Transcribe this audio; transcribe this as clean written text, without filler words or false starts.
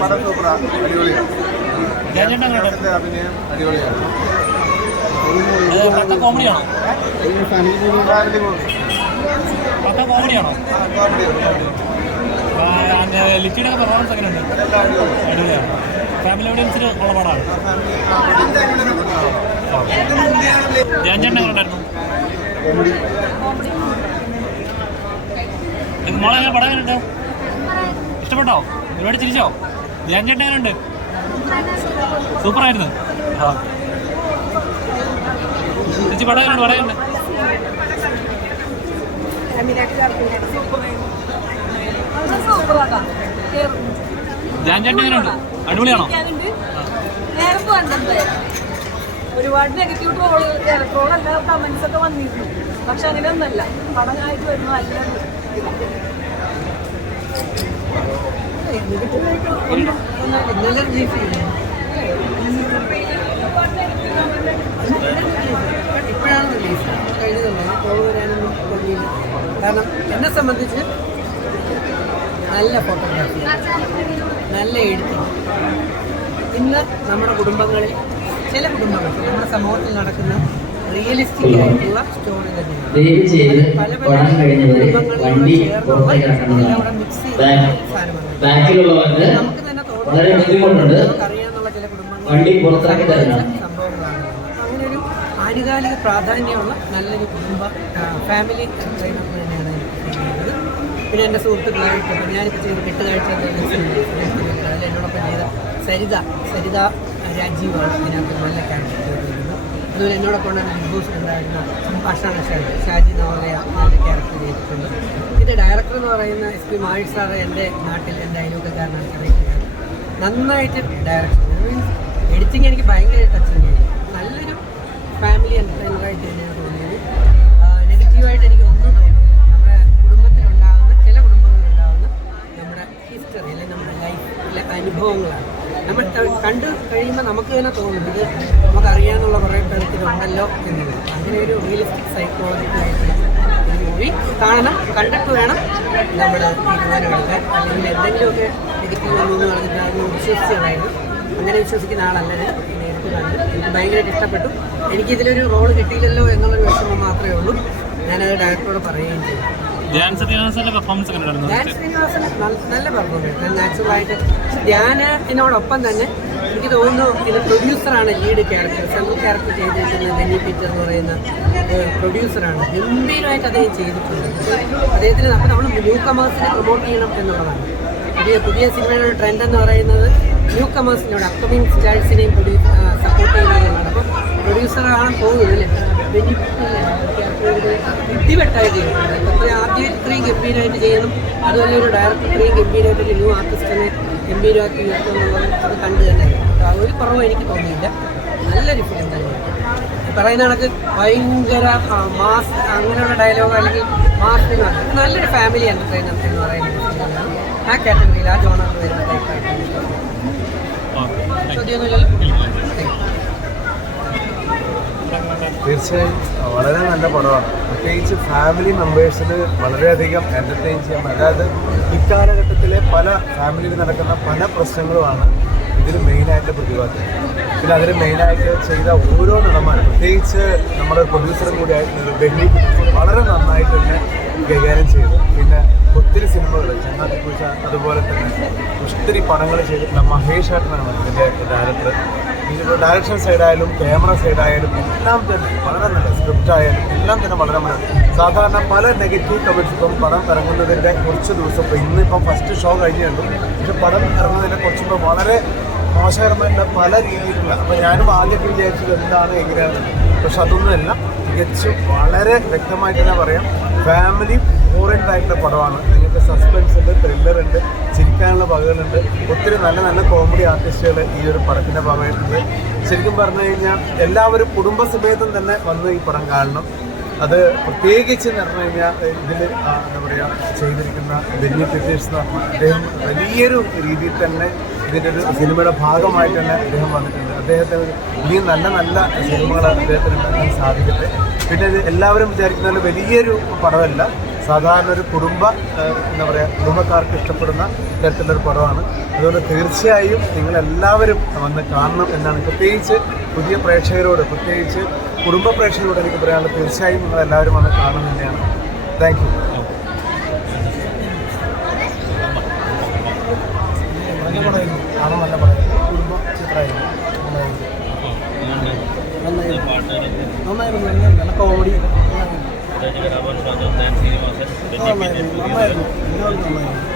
പടം സൂപ്പറാണ്, അടിപൊളിയാണ്. അഭിനയം അടിപൊളിയാണ്. കോമഡിയാണോ? കോമഡിയാണോ? ലിറ്റിയുടെ പെർഫോമൻസ് എങ്ങനെയുണ്ട്? അടിപൊളിയാണ്. ഫാമിലി ഓഡിയൻസിന് ഉള്ള പടമാണ്. ധ്യാൻ ചേട്ടൻ എങ്ങനെ ഉണ്ടായിരുന്നു? മോളെ എങ്ങനെ പടം എങ്ങനെയുണ്ട്? ഇഷ്ടപ്പെട്ടോ? ഒരുപാട് ചിരിച്ചോ? ധ്യാൻ ചേട്ടൻ എങ്ങനെയുണ്ട്? സൂപ്പറായിരുന്നു. ചേച്ചി പടം എങ്ങനെയുണ്ട്? പറയുന്നുണ്ട് ധ്യാൻ ചേട്ടൻ എങ്ങനെയുണ്ട്? അടിപൊളിയാണോ? ഒരുപാട് നെഗറ്റീവ് ട്രോളല്ല കമന്റ്സ് ഒക്കെ വന്നിരുന്നു. പക്ഷെ അങ്ങനെയൊന്നല്ല, പടമായിട്ട് വരുന്നു. ഇപ്പോഴാണ് റിലീസ് കഴിഞ്ഞതല്ലേ, കോൾ വരാനൊന്നും കൊള്ളിയില്ല. കാരണം എന്നെ സംബന്ധിച്ച് നല്ല ഫോട്ടോഗ്രാഫി, നല്ല എഡിറ്റിംഗ്. ഇന്ന് നമ്മുടെ കുടുംബങ്ങളിൽ, ചില കുടുംബങ്ങൾ നമ്മുടെ സമൂഹത്തിൽ നടക്കുന്ന റിയലിസ്റ്റിക് ആയിട്ടുള്ള സ്റ്റോറി തന്നെയാണ്. പല പല കുടുംബങ്ങളിലൂടെ ചേർന്നുള്ള എല്ലാം മിക്സ് ചെയ്ത സാധനമാണ്. നമുക്ക് തന്നെ തോന്നുന്നു നമുക്കറിയാവുന്ന ചില കുടുംബങ്ങൾ സംഭവങ്ങളാണ്. അങ്ങനെ ഒരു ആനുകാലിക പ്രാധാന്യമുള്ള നല്ലൊരു കുടുംബ ഫാമിലി എൻ്റർടൈനർ തന്നെയാണ് എനിക്ക് ചെയ്യുന്നത്. പിന്നെ എൻ്റെ സുഹൃത്തുക്കളായിട്ട് ഞാനിപ്പോൾ ചെയ്ത് കെട്ടുകാഴ്ച അതിൽ എന്നോടൊപ്പം ചെയ്ത സരിത രാജീവാണ് ഇതിനകത്ത് നല്ല ക്യാരക്ടർ ചെയ്തിരിക്കുന്നത്. അതുപോലെ എന്നോടൊപ്പം ഉണ്ടായിരുന്ന ബിഗ് ബോസ് ഉണ്ടായിരുന്ന ഭക്ഷണ ഷാജി നവോദയ നല്ല ക്യാരക്ടർ ചെയ്തിട്ടുണ്ട്. ഇതിൻ്റെ ഡയറക്ടർ എന്ന് പറയുന്ന SP മാഹിഷ് സാറ് എൻ്റെ നാട്ടിൽ എൻ്റെ അയൽവക്കക്കാരനാണ്. അറിയിക്കുകയാണ് നന്നായിട്ട് ഡയറക്ഷൻ, മീൻസ് എഡിറ്റിംഗ് എനിക്ക് ഭയങ്കര ടച്ചിങ് ചെയ്തു. നല്ലൊരു ഫാമിലി എൻ്റർടൈനറായിട്ട് തന്നെയാണ് തോന്നിയത്. നെഗറ്റീവായിട്ട് എനിക്ക് ഒന്നും തോന്നുന്നില്ല. നമ്മുടെ കുടുംബത്തിലുണ്ടാകുന്ന, ചില കുടുംബങ്ങളിലുണ്ടാകുന്ന നമ്മുടെ ഹിസ്റ്ററി അല്ലെങ്കിൽ നമ്മുടെ ലൈഫിലെ അനുഭവങ്ങളാണ്. നമ്മൾ കണ്ടു കഴിയുമ്പോൾ നമുക്ക് തന്നെ തോന്നും ഇത് നമുക്കറിയാനുള്ള കുറേ തരത്തിലുണ്ടല്ലോ എന്നുള്ളത്. അങ്ങനെ ഒരു റിയലിസ്റ്റിക് സൈക്കോളജിക്കലായിട്ട് ഒരു മൂവി കാണണം, കണ്ടിട്ട് വേണം നമ്മൾ തീരുമാനമെടുക്കാൻ. അല്ലെങ്കിൽ എന്തെങ്കിലുമൊക്കെ നെഗറ്റീവ് വന്നു എന്ന് പറഞ്ഞിട്ട് അതൊന്നും വിശ്വസിച്ചതായിരുന്നു. അങ്ങനെ വിശ്വസിക്കുന്ന ആളല്ല ഞാൻ. നേരിട്ട് കണ്ട് എനിക്ക് ഭയങ്കരമായിട്ട് ഇഷ്ടപ്പെട്ടു. എനിക്കിതിലൊരു റോൾ കിട്ടിയില്ലല്ലോ എന്നുള്ളൊരു വിഷമം മാത്രമേ ഉള്ളൂ. ഞാനത് ഡയറക്ടറോട് പറയുകയും ചെയ്തു. ധ്യാൻ ശ്രീനിവാസന്റെ പെർഫോമൻസ് ധ്യാൻ ശ്രീനിവാസന് നല്ല പെർഫോമൻസ്. നാച്ചുറലായിട്ട് ധ്യാനോടൊപ്പം തന്നെ എനിക്ക് തോന്നുന്നു ഇത് പ്രൊഡ്യൂസറാണ് ലീഡ് ക്യാരക്ടർ, സെൻട്രൽ ക്യാരക്ടർ ചെയ്തിരിക്കുന്ന ബെന്നി പീറ്റർ എന്ന് പറയുന്ന പ്രൊഡ്യൂസറാണ്. ഗംഭീരമായിട്ട് അദ്ദേഹം ചെയ്തിട്ടുണ്ട്. അദ്ദേഹത്തിന് അപ്പോൾ നമ്മൾ ന്യൂ കമേഴ്സിനെ പ്രൊമോട്ട് ചെയ്യണം എന്നുള്ളതാണ്. പുതിയ സിനിമയുടെ ഒരു ട്രെൻഡ് എന്ന് പറയുന്നത് ന്യൂ കമേഴ്സിനോട് അപ്കമിങ് സ്റ്റാർസിനെയും സപ്പോർട്ട് ചെയ്യുന്നതാണ്. അപ്പോൾ പ്രൊഡ്യൂസറാണ് പോകുന്നത് അല്ലേ, ബെന്നി ബുദ്ധിവെട്ടായി ചെയ്യുന്നുണ്ട്. അപ്പോൾ ആദ്യം ഇത്രയും ഗംഭീരമായിട്ട് ചെയ്യണം, അതുപോലെ ഒരു ഡയറക്ടർ ഇത്രയും ഗംഭീരമായിട്ട് ഒരു ന്യൂ ആർട്ടിസ്റ്റിനെ ഗംഭീരമാക്കി ഉയർത്തും എന്നുള്ളത് അത് കണ്ടു തന്നെ. ഒരു കുറവും എനിക്ക് തോന്നിയില്ല. നല്ലൊരു ഫിലിം തന്നെയാണ്. പറയുന്ന കണക്ക് ഭയങ്കര മാസ് അങ്ങനെയുള്ള ഡയലോഗ് അല്ലെങ്കിൽ മാസ് നല്ലൊരു ഫാമിലി എൻ്റർടൈനർ എന്ന് പറയുന്ന ഫിലിമാണ്. ആ കാറ്റഗറിയിൽ ആ ജോണറിൽ വരുന്ന ടൈപ്പായിട്ടാണ്. ചോദ്യമൊന്നുമില്ലല്ലോ. തീർച്ചയായും വളരെ നല്ല പടമാണ്. പ്രത്യേകിച്ച് ഫാമിലി മെമ്പേഴ്സിന് വളരെയധികം എൻ്റർടൈൻ ചെയ്യാൻ. അതായത് ഇക്കാലഘട്ടത്തിലെ പല ഫാമിലിയിൽ നടക്കുന്ന പല പ്രശ്നങ്ങളുമാണ് ഇതിൽ മെയിനായിട്ട് പ്രതിപാദിക്കുന്നത്. പിന്നെ അതിൽ മെയിനായിട്ട് ചെയ്ത ഓരോ നടന്മാരും, പ്രത്യേകിച്ച് നമ്മുടെ പ്രൊഡ്യൂസറും കൂടി ആയിട്ടുള്ള ബെന്നി വളരെ നന്നായിട്ട് തന്നെ കൈകാര്യം ചെയ്തു. പിന്നെ ഒത്തിരി സിനിമകൾ ചങ്ങാതിപ്പൂച്ച, അതുപോലെ തന്നെ ഒത്തിരി പടങ്ങൾ ചെയ്തിട്ടുള്ള മഹേഷ് ഏട്ടനാണ് ഇതിൻ്റെ ഡയറക്ടർ. ഇതിപ്പോൾ ഡയറക്ഷൻ സൈഡായാലും ക്യാമറ സൈഡായാലും എല്ലാം തന്നെ വളരെ നല്ല, സ്ക്രിപ്റ്റ് ആയാലും എല്ലാം തന്നെ വളരെ നല്ല. സാധാരണ പല നെഗറ്റീവ് കമൻസ് ഇപ്പം പടം ഇറങ്ങുന്നതിൻ്റെ കുറച്ച് ദിവസം, ഇപ്പോൾ ഇന്നിപ്പം ഫസ്റ്റ് ഷോ കഴിഞ്ഞുള്ളൂ, പക്ഷെ പടം ഇറങ്ങുന്നതിൻ്റെ കുറച്ചിപ്പോൾ വളരെ മോശകരമായിട്ടുള്ള പല രീതിയിലുള്ള, അപ്പോൾ ഞാനും ആദ്യമൊക്കെ വിചാരിച്ചത് എന്താണ് എങ്ങനെയാണ്, പക്ഷെ അതൊന്നുമല്ല. തികച്ചും വളരെ വ്യക്തമായിട്ട് തന്നെ പറയാം, ഫാമിലി ഓറിയൻറ്റഡ് ആയിട്ടുള്ള പടമാണ്. നിങ്ങൾക്ക് സസ്പെൻസ് ഉണ്ട്, ത്രില്ലറുണ്ട്, ചിരിക്കാനുള്ള വകകളുണ്ട്, ഒത്തിരി നല്ല നല്ല കോമഡി ആർട്ടിസ്റ്റുകൾ ഈ ഒരു പടത്തിൻ്റെ ഭാഗമായിട്ടുണ്ട്. ശരിക്കും പറഞ്ഞു കഴിഞ്ഞാൽ എല്ലാവരും കുടുംബസമേതം തന്നെ വന്ന് ഈ പടം കാണണം. അത് പ്രത്യേകിച്ച് എന്ന് പറഞ്ഞു കഴിഞ്ഞാൽ ഇതിൽ എന്താ പറയുക ചെയ്തിരിക്കുന്ന ബെന്നി പീറ്റേഴ്സ് എന്ന് പറഞ്ഞാൽ അദ്ദേഹം വലിയൊരു രീതിയിൽ തന്നെ ഇതിൻ്റെ ഒരു സിനിമയുടെ ഭാഗമായിട്ട് തന്നെ അദ്ദേഹം വന്നിട്ടുണ്ട്. അദ്ദേഹത്തിന് ഇനിയും നല്ല നല്ല സിനിമകൾ അദ്ദേഹത്തിന് ഉണ്ടാക്കാൻ സാധിക്കട്ടെ. പിന്നെ ഇത് എല്ലാവരും വിചാരിക്കുന്ന വലിയൊരു പടമല്ല, സാധാരണ ഒരു എന്താ പറയുക, കുടുംബക്കാർക്ക് ഇഷ്ടപ്പെടുന്ന തരത്തിലൊരു പടമാണ്. അതുകൊണ്ട് തീർച്ചയായും നിങ്ങളെല്ലാവരും വന്ന് കാണണം എന്നാണ്. പ്രത്യേകിച്ച് പുതിയ പ്രേക്ഷകരോട്, പ്രത്യേകിച്ച് കുടുംബ പ്രേക്ഷകരോട് എനിക്ക് പറയാനുള്ളത്, തീർച്ചയായും നിങ്ങളെല്ലാവരും വന്ന് കാണണം തന്നെയാണ്. Thank you. നല്ല പടമായിരുന്നു, കാണാൻ നല്ല പടമായിരുന്നു, കുടുംബ ചിത്രമായിരുന്നു, നന്നായിരുന്നു, നല്ല കോമഡി നന്നായിരുന്നു, എല്ലാവരും നന്നായിരുന്നു.